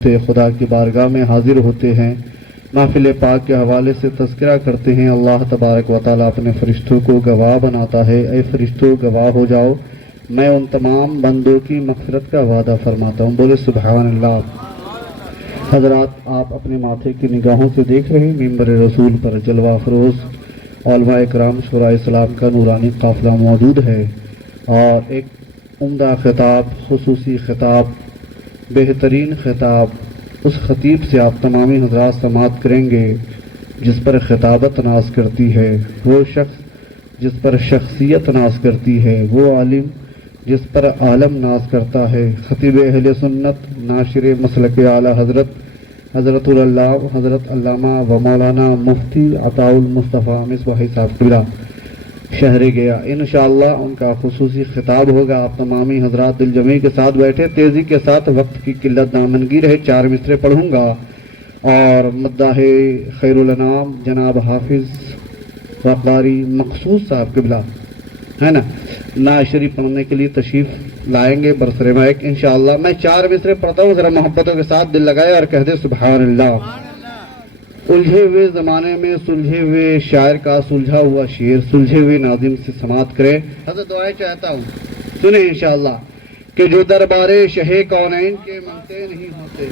خدا کی بارگاہ میں حاضر ہوتے ہیں، محفل پاک کے حوالے سے تذکرہ کرتے ہیں۔ اللہ تبارک و تعالیٰ اپنے فرشتوں کو گواہ بناتا ہے، اے فرشتوں گواہ ہو جاؤ، میں ان تمام بندوں کی مغفرت کا وعدہ فرماتا ہوں۔ بولے سبحان اللہ۔ حضرات، آپ اپنے ماتھے کی نگاہوں سے دیکھ رہے ہیں ممبر رسول پر جلوہ افروز علماء اکرام شورائے اسلام کا نورانی قافلہ موجود ہے، اور ایک عمدہ خطاب، خصوصی خطاب، بہترین خطاب اس خطیب سے آپ تمامی حضرات سماعت کریں گے جس پر خطابت ناز کرتی ہے، وہ شخص جس پر شخصیت ناز کرتی ہے، وہ عالم جس پر عالم ناز کرتا ہے، خطیب اہل سنت، ناشر مسلک اعلیٰ حضرت اللہ حضرت علامہ و مولانا مفتی عطاء المصطفیٰ مصباحی صاحب قبلہ شہر گیا۔ انشاءاللہ ان کا خصوصی خطاب ہوگا۔ آپ تمامی حضرات دل جمعی کے ساتھ بیٹھے، تیزی کے ساتھ، وقت کی قلت دامنگی رہے، 4 مصرے پڑھوں گا، اور مداح خیر الانام جناب حافظ وقاری مخصوص صاحب قبلہ ہے نا نعت شریف پڑھنے کے لیے تشریف لائیں گے برسر مائک انشاءاللہ۔ میں 4 مصرے پڑھتا ہوں، ذرا محبتوں کے ساتھ دل لگائے اور کہہ دے سبحان اللہ۔ الجھے ہوئے زمانے میں سلجھے ہوئے شاعر کا سلجھا ہوا شعر سلجھے ہوئے ناظم سے سماعت کرے۔ حضرت دعائیں چاہتا ہوں، سنیں انشاءاللہ کہ جو دربار شہ کونین کے منگتے نہیں ہوتے،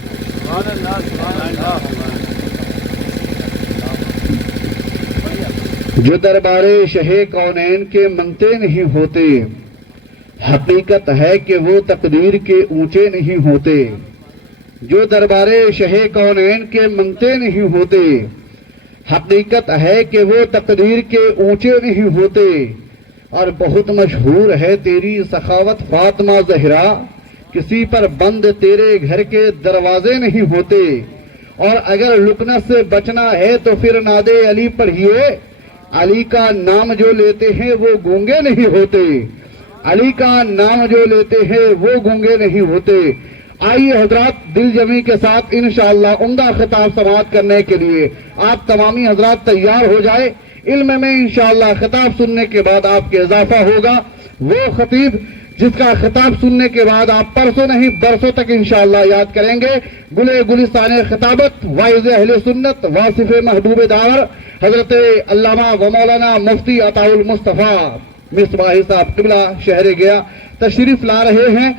جو دربار شہ کونین کے منگتے نہیں ہوتے، حقیقت ہے کہ وہ تقدیر کے اونچے نہیں ہوتے۔ جو دربار شہ کونین کے منگتے نہیں ہوتے، حقیقت ہے کہ وہ تقدیر کے اونچے نہیں ہوتے۔ اور بہت مشہور ہے تیری سخاوت فاطمہ زہرا، کسی پر بند تیرے گھر کے دروازے نہیں ہوتے۔ اور اگر لکنت سے بچنا ہے تو پھر ناد علی پڑھیے، علی کا نام جو لیتے ہیں وہ گونگے نہیں ہوتے۔ علی کا نام جو لیتے ہیں وہ گونگے نہیں ہوتے۔ آئیے حضرات دل جمی کے ساتھ انشاءاللہ عمدہ خطاب سماعت کرنے کے لیے آپ تمامی حضرات تیار ہو جائے۔ علم میں انشاءاللہ خطاب سننے کے بعد آپ کے اضافہ ہوگا، وہ خطیب جس کا خطاب سننے کے بعد آپ پرسوں نہیں برسوں تک انشاءاللہ یاد کریں گے۔ گلے گلستان خطابت وائز اہل سنت واصف محبوب داور حضرت علامہ و مولانا مفتی عطاء المصطفیٰ مصباحی صاحب قبلہ شہر گیا تشریف لا رہے ہیں۔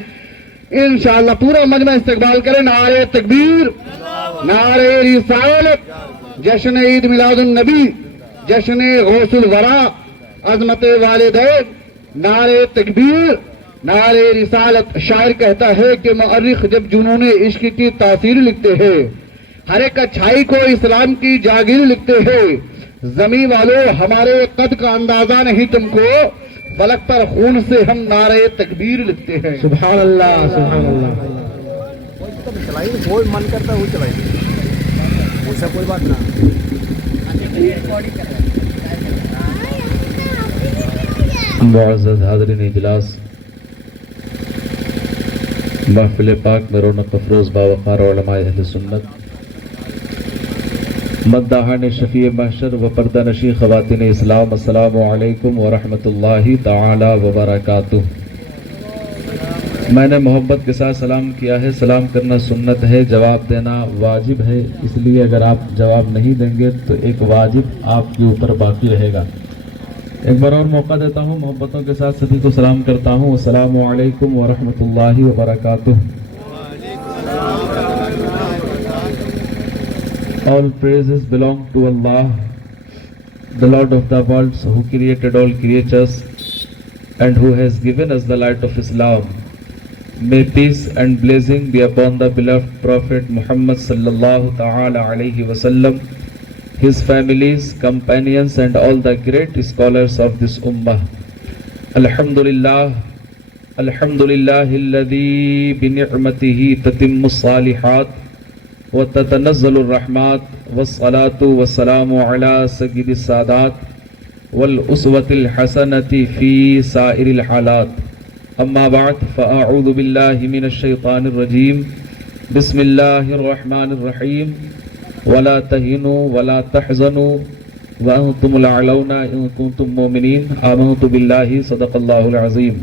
انشاءاللہ پورا مجمع استقبال کریں۔ نعرہ تکبیر، نعرہ رسالت، جشن عید میلاد النبی، جشن غوث الورا، عظمت والدین، نعرہ تکبیر، نعرہ رسالت۔ شاعر کہتا ہے کہ مؤرخ جب جنون عشق کی تاثیر لکھتے ہیں، ہر ایک اچھائی کو اسلام کی جاگیر لکھتے ہیں۔ زمین والوں ہمارے قد کا اندازہ نہیں تم کو، فلک پر خون سے ہم نعرہ تکبیر لکھتے ہیں۔ سبحان اللہ، سبحان اللہ۔ وہ من کرتا ہے وہ چلائیں، ویسا کوئی بات نہ۔ معزز حاضرین اجلاس، محفل پاک میں رونق افروز باوقار علماء اہل سنت، مداحان شفیع محشر و پردہ نشین خواتین اسلام، السلام علیکم ورحمۃ اللہ تعالی وبرکاتہ۔ میں نے محبت کے ساتھ سلام کیا ہے، سلام کرنا سنت ہے، جواب دینا واجب ہے، اس لیے اگر آپ جواب نہیں دیں گے تو ایک واجب آپ کے اوپر باقی رہے گا۔ ایک بار اور موقع دیتا ہوں، محبتوں کے ساتھ سبھی کو سلام کرتا ہوں، السلام علیکم ورحمۃ اللہ وبرکاتہ۔ All praises belong to Allah, the Lord of the worlds, who created all creatures and who has given us the light of Islam. May peace and blessing be upon the beloved Prophet Muhammad sallallahu ta'ala alayhi wa sallam, his families, companions and all the great scholars of this ummah. Alhamdulillah, alhamdulillah alladhi bi ni'matihi tatimmu salihat وتتنزل الرحمات والصلاة والسلام على سيد السادات والأسوة الحسنة في سائر الحالات، أما بعد فأعوذ بالله من الشيطان الرجيم، بسم الله الرحمن الرحيم، ولا تهنوا ولا تحزنوا وأنتم الأعلون إن كنتم مؤمنين، آمنت بالله صدق الله العظيم۔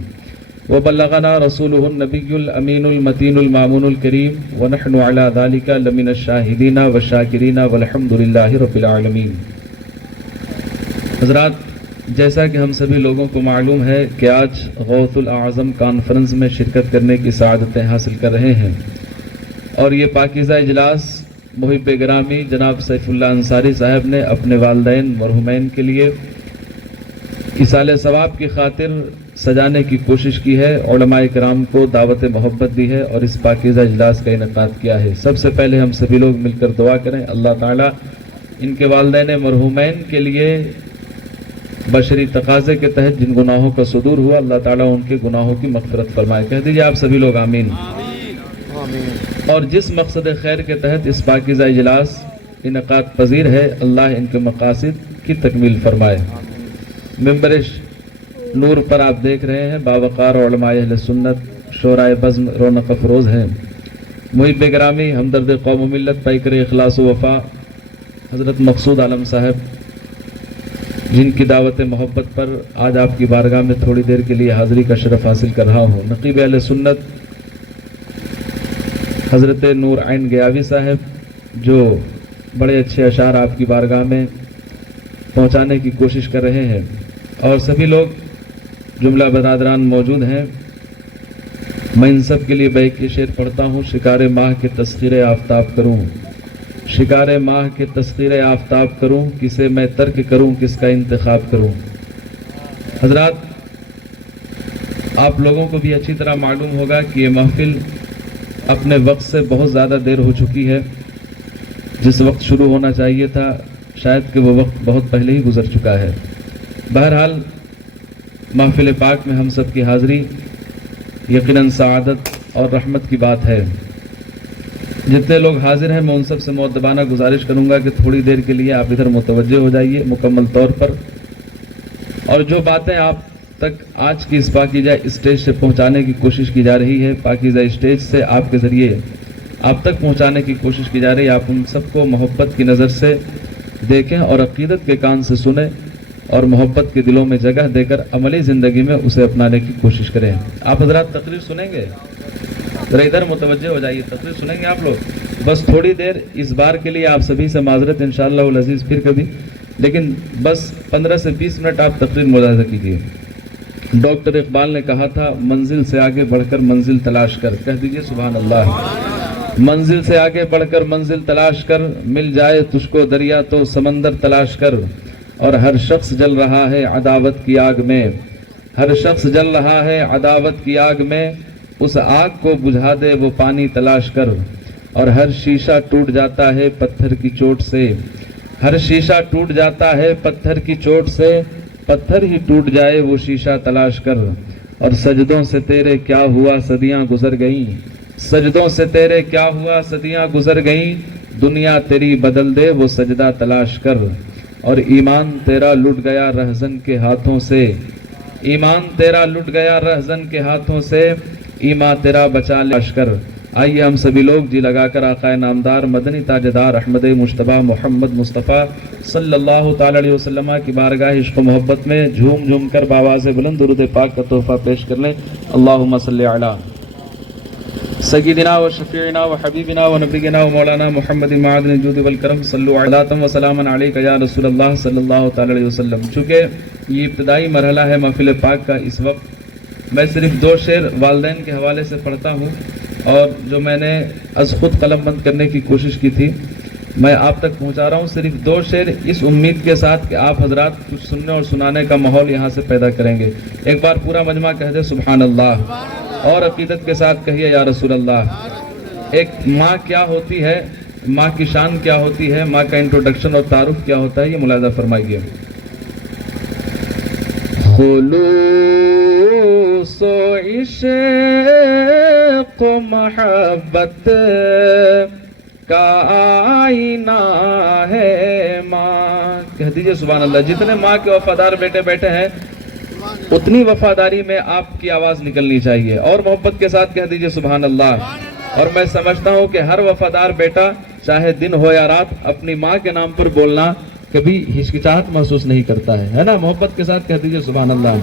وبلغنا رسوله النبي الأمين المتين المامون الكريم ونحن على ذلك لمن الشاهدين والشاكرين والحمد لله رب العالمين. حضرات، جیسا کہ ہم سبھی لوگوں کو معلوم ہے کہ آج غوث الاعظم کانفرنس میں شرکت کرنے کی سعادتیں حاصل کر رہے ہیں، اور یہ پاکیزہ اجلاس محب گرامی جناب سیف اللہ انصاری صاحب نے اپنے والدین مرحومین کے لیے ایصال ثواب کی خاطر سجانے کی کوشش کی ہے، علماء کرام کو دعوت محبت دی ہے اور اس پاکیزہ اجلاس کا انعقاد کیا ہے. سب سے پہلے ہم سبھی لوگ مل کر دعا کریں اللہ تعالیٰ ان کے والدین مرحومین کے لیے بشری تقاضے کے تحت جن گناہوں کا صدور ہوا، اللہ تعالیٰ ان کے گناہوں کی مغفرت فرمائے. کہہ دیجیے آپ سبھی لوگ آمین. اور جس مقصد خیر کے تحت اس پاکیزہ اجلاس انعقاد پذیر ہے، اللہ ان کے مقاصد کی تکمیل فرمائے. ممبر نور پر آپ دیکھ رہے ہیں باوقار علماء اہل سنت شورائے بزم رونق افروز ہیں. محب گرامی ہمدرد قوم و ملت پیکر اخلاص و وفا حضرت مقصود عالم صاحب، جن کی دعوت محبت پر آج آپ کی بارگاہ میں تھوڑی دیر کے لیے حاضری کا شرف حاصل کر رہا ہوں. نقیب اہل سنت حضرت نور عین گیاوی صاحب، جو بڑے اچھے اشعار آپ کی بارگاہ میں پہنچانے کی کوشش کر رہے ہیں، اور سبھی لوگ جملہ برادران موجود ہیں. میں ان سب کے لیے بیک کے شعر پڑھتا ہوں. شکار ماہ کے تسخیر آفتاب کروں، شکار ماہ کے تسخیر آفتاب کروں، کسے میں ترک کروں، کس کا انتخاب کروں. حضرات، آپ لوگوں کو بھی اچھی طرح معلوم ہوگا کہ یہ محفل اپنے وقت سے بہت زیادہ دیر ہو چکی ہے. جس وقت شروع ہونا چاہیے تھا شاید کہ وہ وقت بہت پہلے ہی گزر چکا ہے. بہرحال محفل پاک میں ہم سب کی حاضری یقیناً سعادت اور رحمت کی بات ہے. جتنے لوگ حاضر ہیں میں ان سب سے مؤدبانہ گزارش کروں گا کہ تھوڑی دیر کے لیے آپ ادھر متوجہ ہو جائیے مکمل طور پر، اور جو باتیں آپ تک آج کی اس پاکیزہ اسٹیج سے پہنچانے کی کوشش کی جا رہی ہے، پاکیزہ اسٹیج سے آپ کے ذریعے آپ تک پہنچانے کی کوشش کی جا رہی ہے، آپ ان سب کو محبت کی نظر سے دیکھیں اور عقیدت کے کان سے سنیں اور محبت کے دلوں میں جگہ دے کر عملی زندگی میں اسے اپنانے کی کوشش کریں. آپ حضرات تقریر سنیں گے؟ ذرا ادھر متوجہ ہو جائیے. تقریر سنیں گے آپ لوگ؟ بس تھوڑی دیر اس بار کے لیے آپ سبھی سے معذرت انشاءاللہ العزیز پھر کبھی، لیکن بس 15 سے 20 منٹ آپ تقریر ملاحظہ کیجیے. ڈاکٹر اقبال نے کہا تھا منزل سے آگے بڑھ کر منزل تلاش کر. کہہ دیجیے سبحان اللہ. منزل سے آگے بڑھ کر منزل تلاش کر، مل جائے تجھ کو دریا تو سمندر تلاش کر. اور ہر شخص جل رہا ہے عداوت کی آگ میں، ہر شخص جل رہا ہے عداوت کی آگ میں، اس آگ کو بجھا دے وہ پانی تلاش کر. اور ہر شیشہ ٹوٹ جاتا ہے پتھر کی چوٹ سے، ہر شیشہ ٹوٹ جاتا ہے پتھر کی چوٹ سے، پتھر ہی ٹوٹ جائے وہ شیشہ تلاش کر. اور سجدوں سے تیرے کیا ہوا صدیاں گزر گئیں، سجدوں سے تیرے کیا ہوا صدیاں گزر گئیں، دنیا تیری بدل دے وہ سجدہ تلاش کر. اور ایمان تیرا لٹ گیا رہزن کے ہاتھوں سے، ایمان تیرا لٹ گیا رہزن کے ہاتھوں سے، ایمان تیرا بچا لاش کر. آئیے ہم سبھی لوگ جی لگا کر آقائے نامدار مدنی تاجدار احمد مجتبیٰ محمد مصطفیٰ صلی اللہ تعالی علیہ وسلم کی بارگاہ عشق و محبت میں جھوم جھوم کر بآواز بلند درود پاک کا تحفہ پیش کر لیں. اللہم صلی علی سیدنا و شفیعنا و حبیبنا و نبینا و مولانا محمد معدن الجود والکرم صلو علیہ و سلام علیک یا رسول اللہ صلی اللہ تعالی علیہ وسلم. چونکہ یہ ابتدائی مرحلہ ہے محفل پاک کا، اس وقت میں صرف 2 شعر والدین کے حوالے سے پڑھتا ہوں، اور جو میں نے از خود قلم بند کرنے کی کوشش کی تھی میں آپ تک پہنچا رہا ہوں. صرف 2 شعر اس امید کے ساتھ کہ آپ حضرات کچھ سننے اور سنانے کا ماحول یہاں سے پیدا کریں گے. ایک بار پورا مجمع کہہ دے سبحان اللہ، اور عقیدت کے ساتھ کہیے یا رسول اللہ. ایک ماں کیا ہوتی ہے، ماں کی شان کیا ہوتی ہے، ماں کا انٹروڈکشن اور تعارف کیا ہوتا ہے، یہ ملاحظہ فرمائیے. خلوص و عشق و محبت کا آئینہ ہے ماں. کہہ دیجئے سبحان اللہ. جتنے ماں کے وفادار بیٹے بیٹھے ہیں اتنی وفاداری میں آپ کی آواز نکلنی چاہیے، اور محبت کے ساتھ کہہ دیجئے سبحان اللہ. اور میں سمجھتا ہوں کہ ہر وفادار بیٹا چاہے دن ہو یا رات اپنی ماں کے نام پر بولنا کبھی ہچکچاہٹ محسوس نہیں کرتا ہے نا. محبت کے ساتھ کہہ دیجئے سبحان اللہ.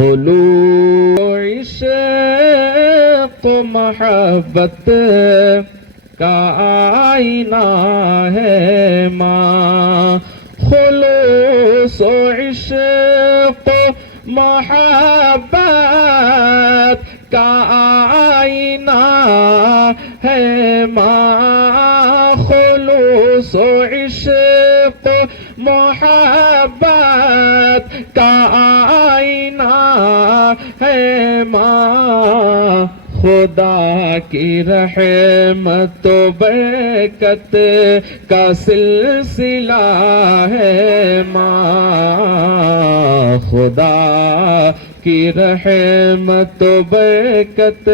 خلوص عشق محبت کا آئینہ ہے ماں، خلوص و عشق محبت کا آئینہ ہے ماں، خلوص و عشق محبت کا آئینہ ہے ماں، خدا کی رحمت و برکت کا سلسلہ ہے ماں، خدا کی رحمت و برکت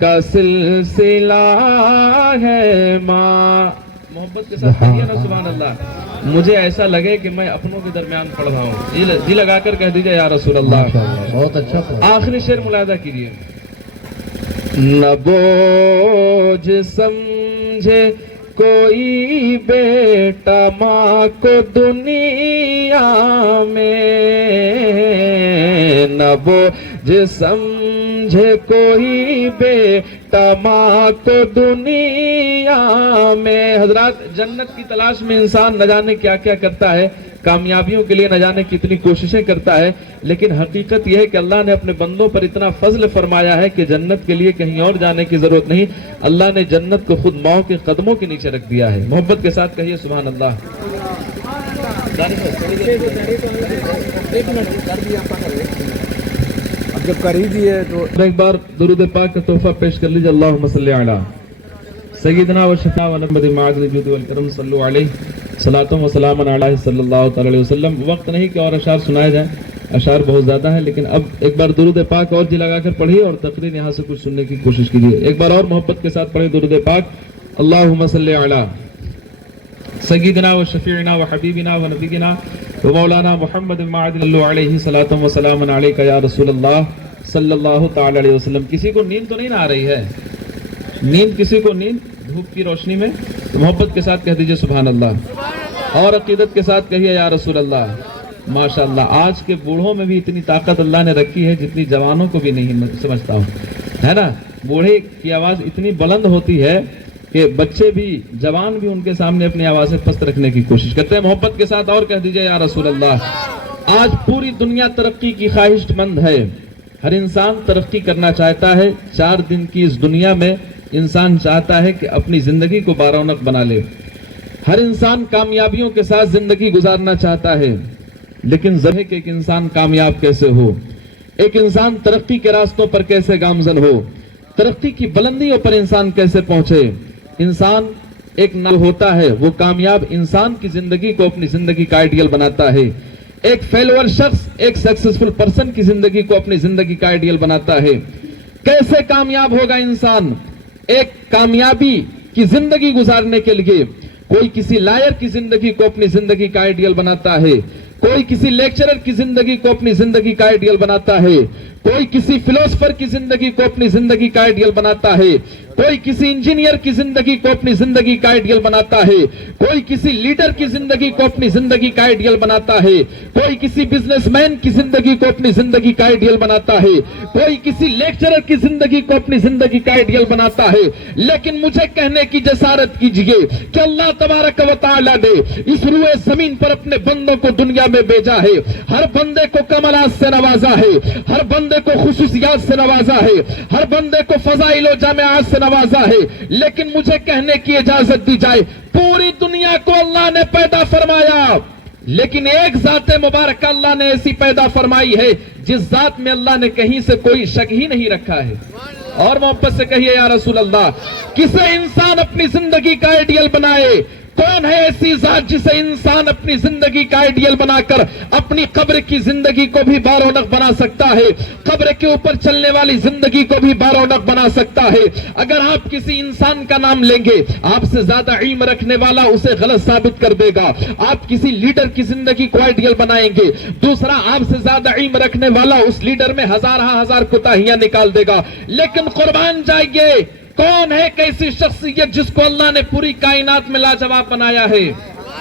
کا سلسلہ ہے ماں۔ محبت کے ساتھ کہیے نا سبحان اللہ۔ مجھے ایسا لگے کہ میں اپنوں کے درمیان پڑھ رہا ہوں، جی لگا کر کہہ دیجئے یا رسول اللہ۔ بہت اچھا آخری شعر ملاحظہ کیجیے۔ نہ بوجھ سمجھے کوئی بیٹا ماں کو دنیا میں، نہ بوجھ سمجھے کوئی بیٹا ماں کو دنیا میں۔ حضرات، جنت کی تلاش میں انسان نہ جانے کیا کیا کرتا ہے، کامیابیوں کے لیے نہ جانے کتنی کوششیں کرتا ہے، لیکن حقیقت یہ ہے کہ اللہ نے اپنے بندوں پر اتنا فضل فرمایا ہے کہ جنت کے لیے کہیں اور جانے کی ضرورت نہیں، اللہ نے جنت کو خود ماؤں کے قدموں کے نیچے رکھ دیا ہے۔ محبت کے ساتھ کہیے سبحان اللہ۔ اب جب کر ہی دیے تو ایک بار درود پاک کا تحفہ پیش کر لیجیے۔ اللہم صلی علی سیدنا و شفیع و نبی معاذ الجود والکرم صلو علیہ صلاۃ و سلام علیہ صلی اللہ تعالی علیہ وسلم۔ وقت نہیں کہ اور اشعار سنائے جائیں، اشعار بہت زیادہ ہیں، لیکن اب ایک بار درود پاک اور جی لگا کر پڑھیے اور تقریر یہاں سے کچھ سننے کی کوشش کیجیے۔ ایک بار اور محبت کے ساتھ پڑھیے درود پاک۔ اللہم صلی علی سیدنا و شفیعنا و حبیبنا و نبینا و مولانا محمد معاذ علیہ صلاۃ و سلام علیک یا رسول اللہ صلی اللہ تعالی علیہ وسلم۔ کسی کو نیند تو نہیں نہ آ رہی ہے؟ نیند کسی کو نیند دھوپ کی روشنی میں؟ تو محبت کے ساتھ کہہ دیجئے سبحان اللہ، اور عقیدت کے ساتھ کہیے یا رسول اللہ۔ ماشاءاللہ، آج کے بوڑھوں میں بھی اتنی طاقت اللہ نے رکھی ہے جتنی جوانوں کو بھی نہیں سمجھتا ہوں، ہے نا؟ بوڑھے کی آواز اتنی بلند ہوتی ہے کہ بچے بھی، جوان بھی ان کے سامنے اپنی آوازیں پست رکھنے کی کوشش کرتے ہیں۔ محبت کے ساتھ اور کہہ دیجئے یا رسول اللہ۔ آج پوری دنیا ترقی کی خواہش مند ہے، ہر انسان ترقی کرنا چاہتا ہے۔ 4 دن کی اس دنیا میں انسان چاہتا ہے کہ اپنی زندگی کو بارونق بنا لے، ہر انسان کامیابیوں کے ساتھ زندگی گزارنا چاہتا ہے، لیکن ضرور ہے کہ ایک انسان کامیاب کیسے ہو، ایک انسان ترقی کے راستوں پر کیسے گامزن ہو، ترقی کی بلندیوں پر انسان کیسے پہنچے۔ انسان ایک نہ ہوتا ہے، وہ کامیاب انسان کی زندگی کو اپنی زندگی کا آئیڈیل بناتا ہے، ایک فیلور شخص ایک سکسیسفل پرسن کی زندگی کو اپنی زندگی کا آئیڈیل بناتا ہے۔ کیسے کامیاب ہوگا انسان؟ ایک کامیابی کی زندگی گزارنے کے لیے کوئی کسی لائر کی زندگی کو اپنی زندگی کا آئیڈیل بناتا ہے، کوئی کسی لیکچرر کی زندگی کو اپنی زندگی کا آئیڈیل بناتا ہے، کوئی کسی فلسفر کی زندگی کو اپنی زندگی کا آئیڈیل بناتا ہے، کوئی کسی انجینئر کی زندگی کو اپنی زندگی کا آئیڈیل بناتا ہے، کوئی کسی لیڈر کی زندگی کو اپنی زندگی کا آئیڈیل بناتا ہے، کوئی کسی بزنس مین کی زندگی کو اپنی زندگی کا آئیڈیل بناتا ہے، کوئی کسی لیکچرر کی زندگی کو اپنی زندگی کا آئیڈیل بناتا ہے۔ لیکن مجھے کہنے کی جسارت کیجئے کہ اللہ تبارک و تعالی نے اس روئے زمین پر اپنے بندوں کو دنیا میں بھیجا ہے، ہر بندے کو کمالات سے نوازا ہے، ہر بندے کو خصوصیات سے نوازا ہے، ہر بندے کو فضائل و جامعات سے نوازا ہے، لیکن مجھے کہنے کی اجازت دی جائے پوری دنیا کو اللہ نے پیدا فرمایا، لیکن ایک ذات مبارکہ اللہ نے ایسی پیدا فرمائی ہے جس ذات میں اللہ نے کہیں سے کوئی شک ہی نہیں رکھا ہے۔ اور محبت سے کہیے یا رسول اللہ۔ کسے انسان اپنی زندگی کا آئیڈیل بنائے؟ کون ہے ایسی ذات جسے انسان اپنی زندگی کا آئیڈیل بنا کر اپنی قبر کی زندگی کو بھی بارونق بنا سکتا ہے، قبر کے اوپر چلنے والی زندگی کو بھی بارونق بنا سکتا ہے؟ اگر آپ کسی انسان کا نام لیں گے، آپ سے زیادہ علم رکھنے والا اسے غلط ثابت کر دے گا۔ آپ کسی لیڈر کی زندگی کو آئیڈیل بنائیں گے، دوسرا آپ سے زیادہ علم رکھنے والا اس لیڈر میں ہزار کوتاہیاں نکال دے گا۔ لیکن قربان جائیے، کون ہے ایسی شخصیت جس کو اللہ نے پوری کائنات میں لاجواب بنایا ہے؟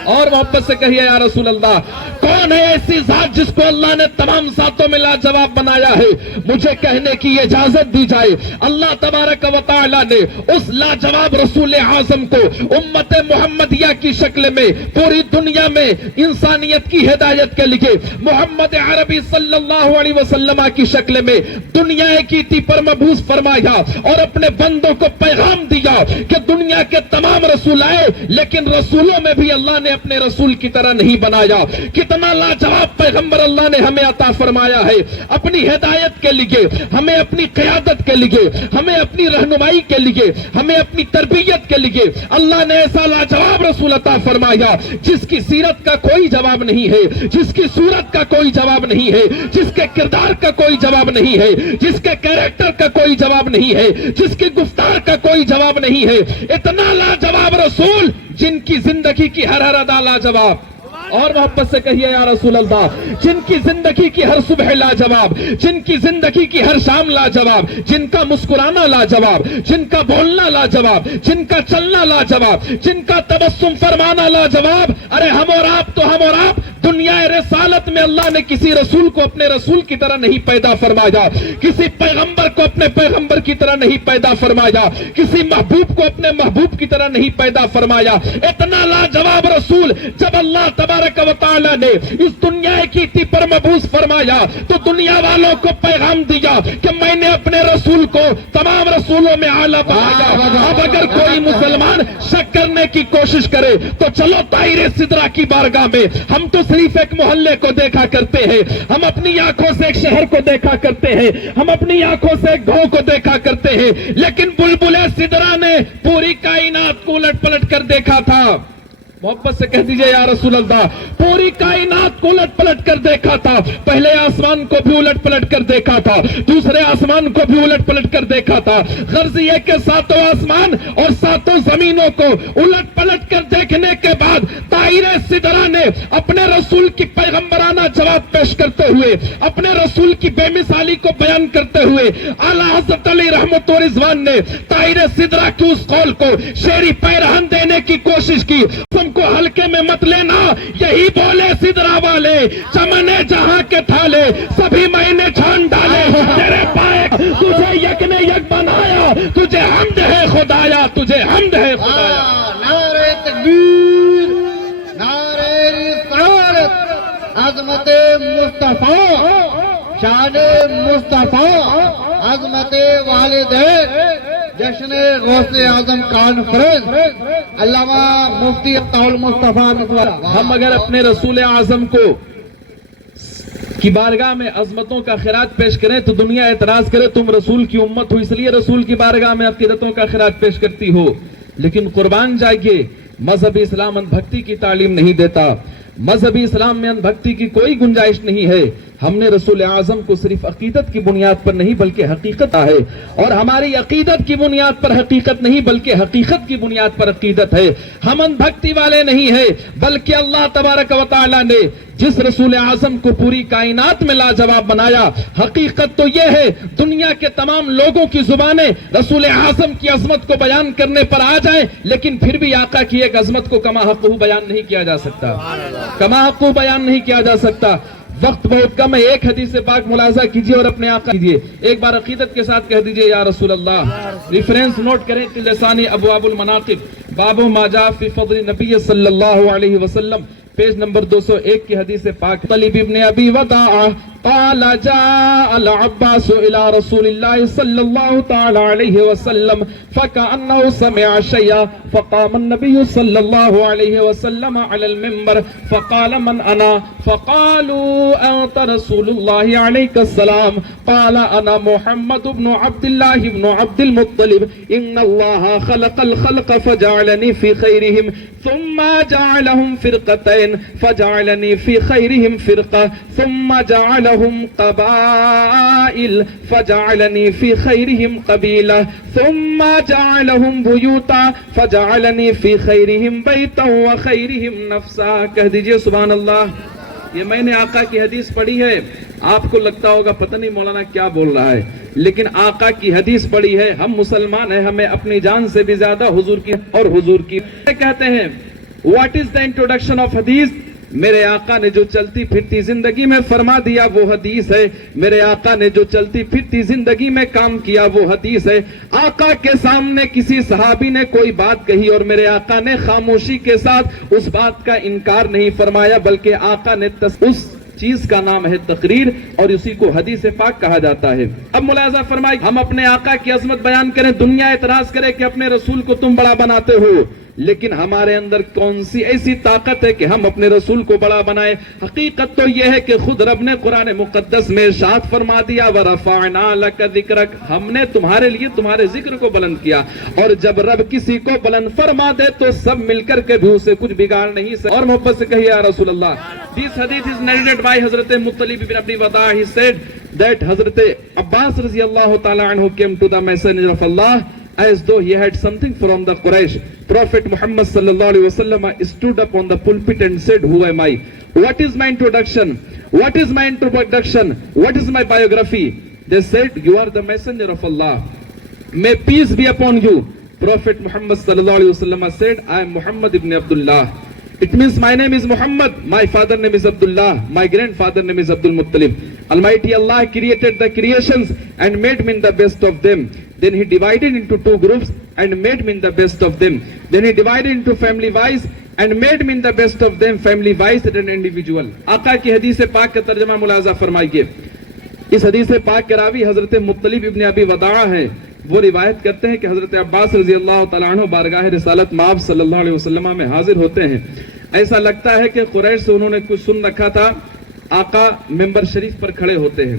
اور محبت سے کہیے یا رسول اللہ، کون ہے ایسی ذات جس کو اللہ نے تمام ذاتوں میں لاجواب بنایا ہے؟ مجھے کہنے کی اجازت دی جائے اللہ تبارک و تعالی نے اس لاجواب رسول اعظم کو امت محمدیہ کی شکل میں پوری دنیا میں انسانیت کی ہدایت کے لیے محمد عربی صلی اللہ علیہ وسلم کی شکل میں دنیا کی تی پر مبعوث فرمایا اور اپنے بندوں کو پیغام دیا کہ دنیا کے تمام رسول آئے لیکن رسولوں میں بھی اللہ نے اپنے رسول کی طرح نہیں بنایا۔ کتنا لاجواب پیغمبر اللہ نے ہمیں عطا فرمایا ہے اپنی ہدایت کے لیے، ہمیں اپنی قیادت کے لیے، ہمیں اپنی رہنمائی کے لیے، ہمیں اپنی تربیت کے لیے اللہ نے ایسا لاجواب رسول عطا فرمایا جس کی سیرت کا کوئی جواب نہیں ہے، جس کی صورت کا کوئی جواب نہیں ہے، جس کے کردار کا کوئی جواب نہیں ہے، جس کے کیریکٹر کا کوئی جواب نہیں ہے، جس کی گفتار کا کوئی جواب نہیں ہے۔ اتنا لاجواب رسول جن کی زندگی کی ہر ادا لاجواب، اور محبت سے کہیے یا رسول اللہ، جن کی زندگی کی ہر صبح لاجواب، جن کی زندگی کی ہر شام لاجواب، جن کا مسکرانا لاجواب، جن کا بولنا لاجواب، جن کا چلنا لاجواب، جن کا تبسم فرمانا لاجواب۔ ارے ہم اور آپ تو ہم اور آپ دنیا رسالت میں اللہ نے کسی رسول کو اپنے رسول کی طرح نہیں پیدا فرمایا، کسی پیغمبر کو اپنے پیغمبر کی طرح نہیں پیدا فرمایا، کسی محبوب کو اپنے محبوب کی طرح نہیں پیدا فرمایا۔ اتنا لاجواب رسول جب اللہ تبارک و تعالی نے اس دنیا کی تی پر مبعوث فرمایا تو دنیا والوں کو پیغام دیا کہ میں نے اپنے رسول کو تمام رسولوں میں اعلیٰ بنایا۔ اب اگر کوئی مسلمان شک کرنے کی کوشش کرے تو چلو طائر سدرہ کی بارگاہ میں، ہم تو صرف ایک محلے کو دیکھا کرتے ہیں، ہم اپنی آنکھوں سے ایک شہر کو دیکھا کرتے ہیں، ہم اپنی آنکھوں سے ایک گاؤں کو دیکھا کرتے ہیں، لیکن بلبل سدرہ نے پوری کائنات کو الٹ پلٹ کر دیکھا تھا۔ محبت سے کہہ دیجئے یا رسول اللہ، پوری کائنات کو الٹ پلٹ کر دیکھا تھا۔ پہلے آسمان کو بھی الٹ پلٹ کر دیکھا تھا، دوسرے آسمان کو بھی الٹ پلٹ کر دیکھا تھا۔ غرض یہ کہ ساتوں آسمان اور ساتوں زمینوں کو الٹ پلٹ کر دیکھنے کے بعد طائر سدرہ نے اپنے رسول کی پیغمبرانہ جواب پیش کرتے ہوئے، اپنے رسول کی بے مثالی کو بیان کرتے ہوئے اعلیٰ حضرت علی رحمت و رضوان نے طائر سدرہ کی اس قول کو شعری پیرہن دینے کی کوشش کی۔ کو ہلکے میں مت لینا، یہی بولے سدرہ والے، چمنے جہاں کے تھالے سبھی میں نے چھان ڈالے، تیرے پائے تجھے یک نے یک بنایا، تجھے حمد ہے خدایا، تجھے حمد ہے خدایا۔ نعرہ تکبیر، نعرہ رسالت، عظمت مصطفیٰ، شان مصطفیٰ، عظمت والدین، جشن غوث اعظم کانفرنس، علامہ مفتی عطاء المصطفیٰ مصور۔ ہم اگر اپنے رسول اعظم کو کی بارگاہ میں عظمتوں کا خراج پیش کریں تو دنیا اعتراض کرے تم رسول کی امت ہو، اس لیے رسول کی بارگاہ میں عقیدتوں کا خراج پیش کرتی ہو۔ لیکن قربان جائیے، مذہبی اسلام ان بھکتی کی تعلیم نہیں دیتا، مذہبی اسلام میں ان بھکتی کی کوئی گنجائش نہیں ہے۔ ہم نے رسول اعظم کو صرف عقیدت کی بنیاد پر نہیں بلکہ حقیقت ہے، اور ہماری عقیدت کی بنیاد پر حقیقت نہیں بلکہ حقیقت کی بنیاد پر عقیدت ہے۔ ہم ان بھکتی والے نہیں ہیں بلکہ اللہ تبارک و تعالی نے جس رسول اعظم کو پوری کائنات میں لاجواب بنایا، حقیقت تو یہ ہے دنیا کے تمام لوگوں کی زبانیں رسول اعظم کی عظمت کو بیان کرنے پر آ جائیں لیکن پھر بھی آقا کی ایک عظمت کو کما حقہ بیان نہیں کیا جا سکتا، کما حقہ بیان نہیں کیا جا سکتا۔ وقت بہت کم ہے، ایک حدیث پاک ملاحظہ کیجئے اور اپنے آقا کیجئے، ایک بار عقیدت کے ساتھ کہہ دیجئے یا رسول اللہ۔ ریفرنس نوٹ کریں، لسانی ابواب المناقب، باب ما جاء فی فضل نبی صلی اللہ علیہ وسلم، پیج نمبر 201 کی حدیث پاک۔ طلب ابن ابی وداع قال جاء العباس الى رسول الله صلى الله تعالى عليه وسلم فكأنه سمع شيئا فقام النبي صلى الله عليه وسلم على المنبر فقال من انا؟ فقالوا انت رسول الله عليك السلام، قال انا محمد بن عبد الله بن عبد المطلب، ان الله خلق الخلق فجعلني في خيرهم ثم جعلهم فرقتين فجعلني في خيرهم فرقة ثم جعلهم قبائل فجعلني في خيرهم قبيلة ثم جعلهم بيوتا فجعلني في خيرهم بيتا وخيرهم نفسا۔ کہہ دیجئے سبحان اللہ۔ یہ میں نے آقا کی حدیث پڑھی ہے، آپ کو لگتا ہوگا پتہ نہیں مولانا کیا بول رہا ہے، لیکن آقا کی حدیث پڑھی ہے۔ ہم مسلمان ہیں، ہمیں اپنی جان سے بھی زیادہ حضور کی اور حضور کی کہتے ہیں What is the introduction of hadith? میرے آقا نے جو چلتی پھرتی زندگی میں فرما دیا وہ حدیث ہے. میرے آقا نے جو چلتی پھرتی زندگی میں کام کیا وہ حدیث ہے. آقا کے سامنے کسی صحابی نے کوئی بات کہی اور میرے آقا نے خاموشی کے ساتھ اس بات کا انکار نہیں فرمایا, بلکہ آقا نے اس چیز کا نام ہے تقریر, اور اسی کو حدیث پاک کہا جاتا ہے. اب ملاحظہ فرمائے, ہم اپنے آقا کی عظمت بیان کریں, دنیا اعتراض کرے کہ اپنے رسول کو تم بڑا بناتے ہو, لیکن ہمارے اندر کون سی ایسی طاقت ہے کہ ہم اپنے رسول کو بڑا بنائیں؟ حقیقت تو یہ ہے کہ خود رب نے قرآن مقدس میں ارشاد فرما دیا وَرَفَعْنَا لَكَ ذِكْرَكَ, ہم نے تمہارے لیے تمہارے ذکر کو بلند کیا. اور جب رب کسی کو بلند فرما دے تو سب مل کر کے بھی اسے کچھ بگاڑ نہیں سکتے. اور محبت سے کہیے یا رسول اللہ. This hadith is narrated by Hazrat Muttalib ibn Abi Wada. He said that Hazrat Abbas radiyallahu ta'ala anhu came to the Messenger of Allah as though he had something from the Quraysh. Prophet Muhammad sallallahu alaihi wasallam stood up on the pulpit and said, who am I? What is my introduction? What is my introduction? What is my biography? They said, you are the messenger of Allah. May peace be upon you. Prophet Muhammad sallallahu alaihi wasallam said, I am Muhammad ibn Abdullah. It means my name is Muhammad, my father name is Abdullah, my grandfather name is Abdul Muttalib. Almighty Allah created the creations and made me the best of them. Then he divided into two groups and made me the best of them. Then he divided into family wise and made me the best of them, family wise and individual. آقا کی حدیث پاک کا ترجمہ ملاحظہ فرمائیے. اس حدیث پاک کے راوی حضرت مطلب ابن ابی وداع ہیں. وہ روایت کرتے ہیں کہ حضرت عباس رضی اللہ تعالیٰ عنہ بارگاہ رسالت مآب صلی اللہ علیہ وسلم میں حاضر ہوتے ہیں. ایسا لگتا ہے کہ قریش سے انہوں نے کچھ سن رکھا تھا. آقا ممبر شریف پر کھڑے ہوتے ہیں.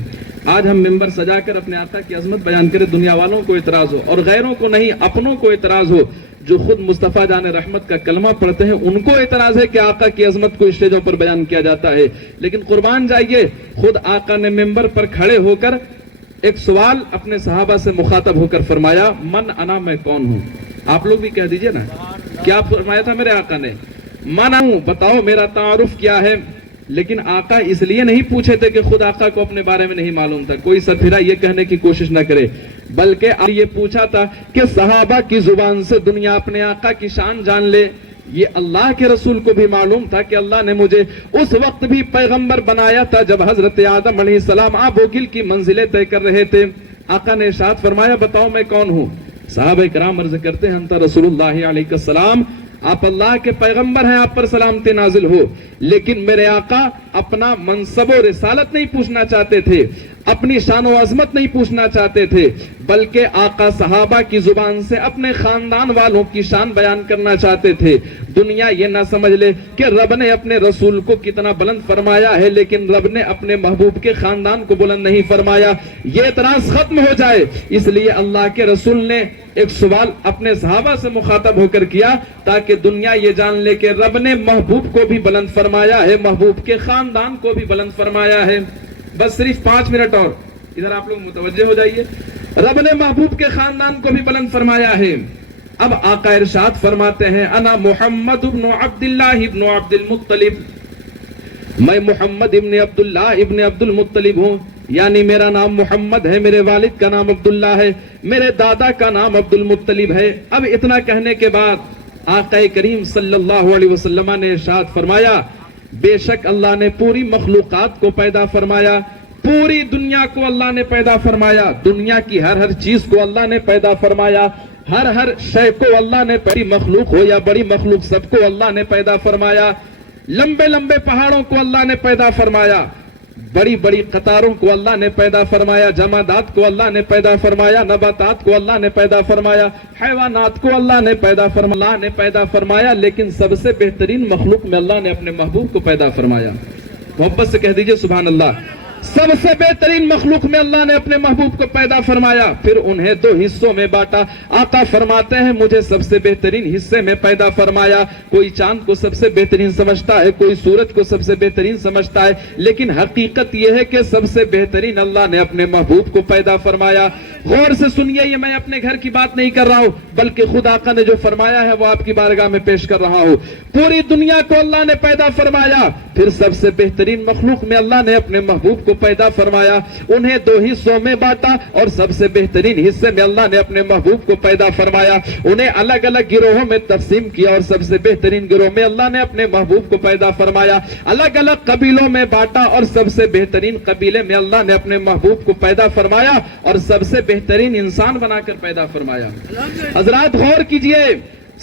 آج ہم ممبر سجا کر اپنے آقا کی عظمت بیان کریں, دنیا والوں کو اعتراض ہو اور غیروں کو نہیں, اپنوں کو اعتراض ہو. جو خود مصطفیٰ جان رحمت کا کلمہ پڑھتے ہیں ان کو اعتراض ہے کہ آقا کی عظمت کو اسٹیجوں پر بیان کیا جاتا ہے. لیکن قربان جائیے, خود آقا نے ممبر پر کھڑے ہو کر ایک سوال اپنے صحابہ سے مخاطب ہو کر فرمایا, من انا, میں کون ہوں؟ آپ لوگ بھی کہہ دیجئے نا, کیا فرمایا تھا میرے آقا نے؟ من ہوں, بتاؤ میرا تعارف کیا ہے. لیکن آقا اس لیے نہیں پوچھے تھے کہ خود آقا کو اپنے بارے میں نہیں معلوم تھا. کوئی سفیرہ یہ کہنے کی کوشش نہ کرے, بلکہ یہ پوچھا تھا کہ صحابہ کی زبان سے دنیا اپنے آقا کی شان جان لے. یہ اللہ کے رسول کو بھی معلوم تھا کہ اللہ نے مجھے اس وقت بھی پیغمبر بنایا تھا جب حضرت آدم علیہ السلام آب و گل کی منزلیں طے کر رہے تھے. آقا نے ارشاد فرمایا, بتاؤ میں کون ہوں؟ صحابہ کرام عرض کرتے ہیں, انت رسول اللہ علیہ السلام, آپ اللہ کے پیغمبر ہیں, آپ پر سلامتی نازل ہو. لیکن میرے آقا اپنا منصب و رسالت نہیں پوچھنا چاہتے تھے, اپنی شان و عظمت نہیں پوچھنا چاہتے تھے, بلکہ آقا صحابہ کی زبان سے اپنے خاندان والوں کی شان بیان کرنا چاہتے تھے. دنیا یہ نہ سمجھ لے کہ رب نے اپنے رسول کو کتنا بلند فرمایا ہے, لیکن رب نے اپنے محبوب کے خاندان کو بلند نہیں فرمایا. یہ اعتراض ختم ہو جائے, اس لیے اللہ کے رسول نے ایک سوال اپنے صحابہ سے مخاطب ہو کر کیا, تاکہ دنیا یہ جان لے کہ رب نے محبوب کو بھی بلند فرمایا ہے, محبوب کے خاندان کو بھی بلند فرمایا ہے. بس صرف 5 منٹ اور ادھر آپ لوگ متوجہ ہو جائیے. رب نے محبوب کے خاندان کو بھی بلند فرمایا ہے. اب آقا ارشاد فرماتے ہیں, انا محمد ابن عبداللہ ابن عبد المطلب, میں محمد ابن عبداللہ ابن عبد المطلب ہوں. یعنی میرا نام محمد ہے, میرے والد کا نام عبداللہ ہے, میرے دادا کا نام عبد المطلب ہے. اب اتنا کہنے کے بعد آقا کریم صلی اللہ علیہ وسلم نے ارشاد فرمایا, بے شک اللہ نے پوری مخلوقات کو پیدا فرمایا, پوری دنیا کو اللہ نے پیدا فرمایا, دنیا کی ہر چیز کو اللہ نے پیدا فرمایا, ہر شے کو اللہ نے, بڑی مخلوق ہو یا بڑی مخلوق, سب کو اللہ نے پیدا فرمایا. لمبے لمبے پہاڑوں کو اللہ نے پیدا فرمایا, بڑی بڑی قطاروں کو اللہ نے پیدا فرمایا, جمادات کو اللہ نے پیدا فرمایا, نباتات کو اللہ نے پیدا فرمایا, حیوانات کو اللہ نے پیدا فرمایا. لیکن سب سے بہترین مخلوق میں اللہ نے اپنے محبوب کو پیدا فرمایا. محبت سے کہہ دیجئے سبحان اللہ. سب سے بہترین مخلوق میں اللہ نے اپنے محبوب کو پیدا فرمایا, پھر انہیں 2 حصوں میں بانٹا. آقا فرماتے ہیں, مجھے سب سے بہترین حصے میں پیدا فرمایا. کوئی چاند کو سب سے بہترین سمجھتا ہے, کوئی سورج کو سب سے بہترین سمجھتا ہے, لیکن حقیقت یہ ہے کہ سب سے بہترین اللہ نے اپنے محبوب کو پیدا فرمایا. غور سے سنیے, یہ میں اپنے گھر کی بات نہیں کر رہا ہوں, بلکہ خود آقا نے جو فرمایا ہے وہ آپ کی بارگاہ میں پیش کر رہا ہوں. پوری دنیا کو اللہ نے پیدا فرمایا, پھر سب سے بہترین مخلوق میں اللہ نے اپنے محبوب کو کو پیدا فرمایا, انہیں 2 حصوں میں بانٹا اور سب سے بہترین حصے میں اللہ نے اپنے محبوب کو پیدا فرمایا, انہیں الگ الگ گروہوں میں تقسیم کیا اور سب سے بہترین گروہ میں اللہ نے اپنے محبوب کو پیدا فرمایا, الگ الگ قبیلوں میں بانٹا اور سب سے بہترین قبیلے میں اللہ نے اپنے محبوب کو پیدا فرمایا اور سب سے بہترین انسان بنا کر پیدا فرمایا. حضرات غور کیجئے,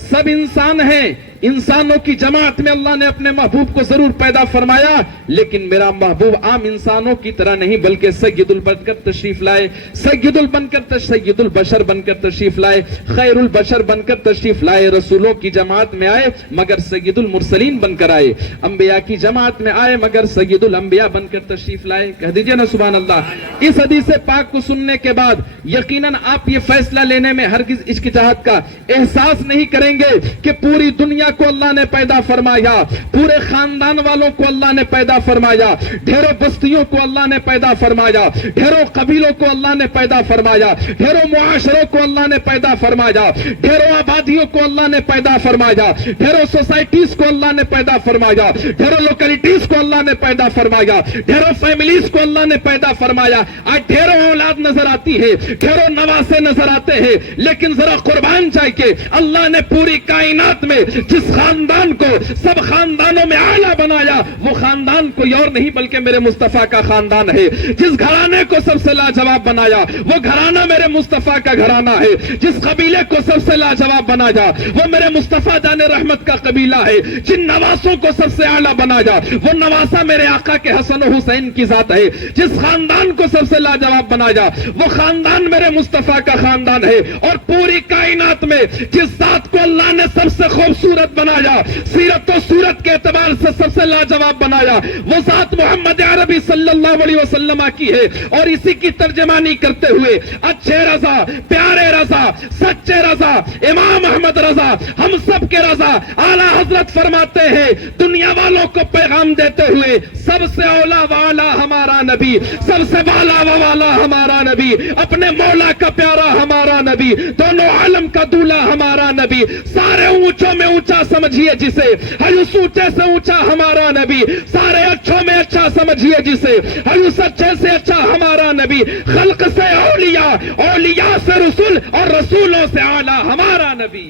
سب انسان ہیں, انسانوں کی جماعت میں اللہ نے اپنے محبوب کو ضرور پیدا فرمایا, لیکن میرا محبوب عام انسانوں کی طرح نہیں بلکہ سید بن کر تشریف لائے, سید البشر بن کر تشریف لائے, خیر البشر بن کر تشریف لائے, رسولوں کی جماعت میں آئے مگر سید المرسلین بن کر آئے, انبیاء کی جماعت میں آئے مگر سید الانبیاء بن کر تشریف لائے. کہہ دیجئے نا سبحان اللہ. اس حدیث پاک کو سننے کے بعد یقیناً آپ یہ فیصلہ لینے میں ہرگز اجتہاد کا احساس نہیں کریں گے کہ پوری دنیا کو اللہ نے پیدا فرمایا, پورے خاندان والوں کو اللہ نے پیدا فرمایا, ڈھیروں بستیوں کو اللہ نے پیدا فرمایا, ڈھیروں قبیلوں کو اللہ نے پیدا فرمایا, ڈھیروں معاشروں کو اللہ نے پیدا فرمایا, ڈھیروں آبادیوں کو اللہ نے پیدا فرمایا, ڈھیروں سوسائٹیز کو اللہ نے پیدا فرمایا, ڈھیروں لوکیلٹیز کو اللہ نے پیدا فرمایا, ڈھیروں فیملیز کو اللہ نے پیدا فرمایا. آج ڈھیروں اولاد نظر آتی ہے, ڈھیروں نواسے نظر آتے ہیں, لیکن ذرا قربان جائے کہ اللہ نے پوری کائنات میں جس خاندان کو سب خاندانوں میں اعلیٰ بنایا وہ خاندان کوئی اور نہیں بلکہ میرے مصطفیٰ کا خاندان ہے. جس گھرانے کو سب سے لاجواب بنایا وہ گھرانہ میرے مصطفیٰ کا گھرانہ ہے. جس قبیلے کو سب سے لاجواب بنایا وہ میرے مصطفیٰ جان رحمت کا قبیلہ ہے. جن نواسوں کو سب سے اعلیٰ بنایا وہ نواسہ میرے آقا کے حسن و حسین کی ذات ہے. جس خاندان کو سب سے لاجواب بنایا وہ خاندان میرے مصطفیٰ کا خاندان ہے. اور پوری کائنات میں جس ذات کو اللہ نے سب سے خوبصورت بنایا, سیرت و صورت کے اعتبار سے سب سے لاجواب بنایا, وہ ذات محمد عربی صلی اللہ علیہ وسلم کی ہے. اور اسی کی ترجمانی کرتے ہوئے اچھے رضا, پیارے رضا, سچے رضا, امام احمد رضا, ہم سب کے رضا اعلیٰ حضرت فرماتے ہیں دنیا والوں کو پیغام دیتے ہوئے سب سے اولا والا ہمارا نبی, سب سے بالا والا ہمارا نبی, اپنے مولا کا پیارا ہمارا نبی, دونوں عالم کا دولہ ہمارا نبی, سارے اونچوں میں اونچا سمجھیے جسے, حیث اونچے سے اونچا ہمارا نبی, سارے اچھوں میں اچھا سمجھیے جسے, حیث اچھے سے اچھا ہمارا نبی, خلق سے اولیاء, اولیاء سے رسول اور رسولوں سے اعلیٰ ہمارا نبی.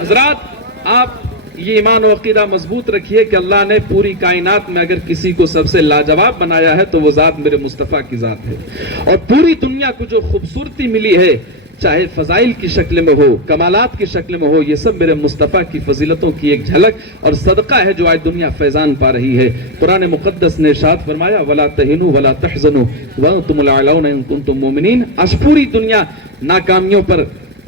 حضرات آپ یہ ایمان و عقیدہ مضبوط رکھیے کہ اللہ نے پوری کائنات میں اگر کسی کو سب سے لاجواب بنایا ہے تو وہ ذات میرے مصطفیٰ کی ذات ہے. اور پوری دنیا کو جو خوبصورتی ملی ہے چاہے فضائل کی شکل میں ہو, کمالات کی شکل میں ہو, یہ سب میرے مصطفیٰ کی فضیلتوں کی ایک جھلک اور صدقہ ہے جو آج دنیا فیضان پا رہی ہے. قرآن مقدس نے ارشاد فرمایا وَلَا تَهِنُوا وَلَا تَحْزَنُوا وَأَنْتُمُ الْأَعْلَوْنَ إِن كُنتُم مُؤْمِنِينَ. آج پوری دنیا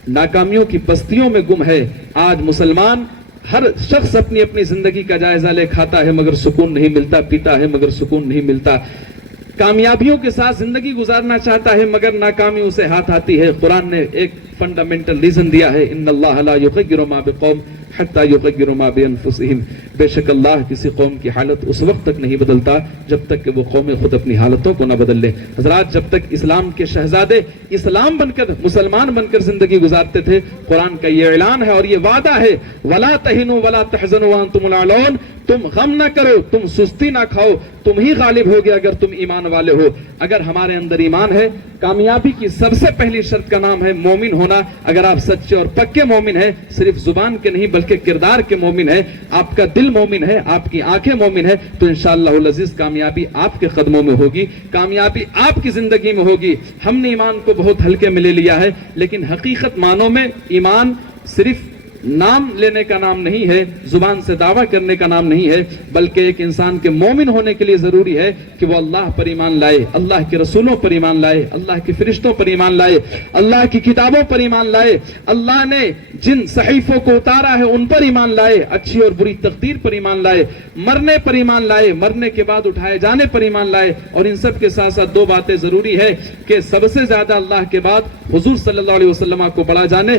ناکامیوں کی پستیوں میں گم ہے. آج مسلمان ہر شخص اپنی اپنی زندگی کا جائزہ لے, کھاتا ہے مگر سکون نہیں ملتا, پیتا ہے مگر سکون نہیں ملتا, کامیابیوں کے ساتھ زندگی گزارنا چاہتا ہے مگر ناکامیوں سے ہاتھ آتی ہے. قرآن نے ایک فنڈامنٹل ریزن دیا ہے, ان اللہ لا یغیر ما بقوم حتی یغیروا ما بانفسہم. بے شک اللہ کسی قوم کی حالت اس وقت تک نہیں بدلتا جب تک کہ وہ قوم خود اپنی حالتوں کو نہ بدل لے. حضرات جب تک اسلام کے شہزادے اسلام بن کر, مسلمان بن کر زندگی گزارتے تھے, قرآن کا یہ اعلان ہے اور یہ وعدہ ہے وَلَا تَهِنُوا وَلَا تَحْزَنُوا وَأَنْتُمُ الْأَعْلَوْنَ. تم غم نہ کرو, تم سستی نہ کھاؤ, تم ہی غالب ہوگے اگر تم ایمان والے ہو. اگر ہمارے اندر ایمان ہے, کامیابی کی سب سے پہلی شرط کا نام ہے مومن ہونا. اگر آپ سچے اور پکے مومن ہیں, صرف زبان کے نہیں بلکہ کردار کے مومن ہیں, آپ کا دل مومن ہے, آپ کی آنکھیں مومن ہے, تو انشاءاللہ العزیز کامیابی آپ کے قدموں میں ہوگی, کامیابی آپ کی زندگی میں ہوگی. ہم نے ایمان کو بہت ہلکے میں لے لیا ہے, لیکن حقیقت معنوں میں ایمان صرف نام لینے کا نام نہیں ہے, زبان سے دعویٰ کرنے کا نام نہیں ہے, بلکہ ایک انسان کے مومن ہونے کے لیے ضروری ہے کہ وہ اللہ پر ایمان لائے, اللہ کے رسولوں پر ایمان لائے, اللہ کے فرشتوں پر ایمان لائے, اللہ کی کتابوں پر ایمان لائے, اللہ نے جن صحیفوں کو اتارا ہے ان پر ایمان لائے, اچھی اور بری تقدیر پر ایمان لائے, مرنے پر ایمان لائے, مرنے کے بعد اٹھائے جانے پر ایمان لائے. اور ان سب کے ساتھ ساتھ دو باتیں ضروری ہے کہ سب سے زیادہ اللہ کے بعد حضور صلی اللہ علیہ وسلم کو بڑا جانے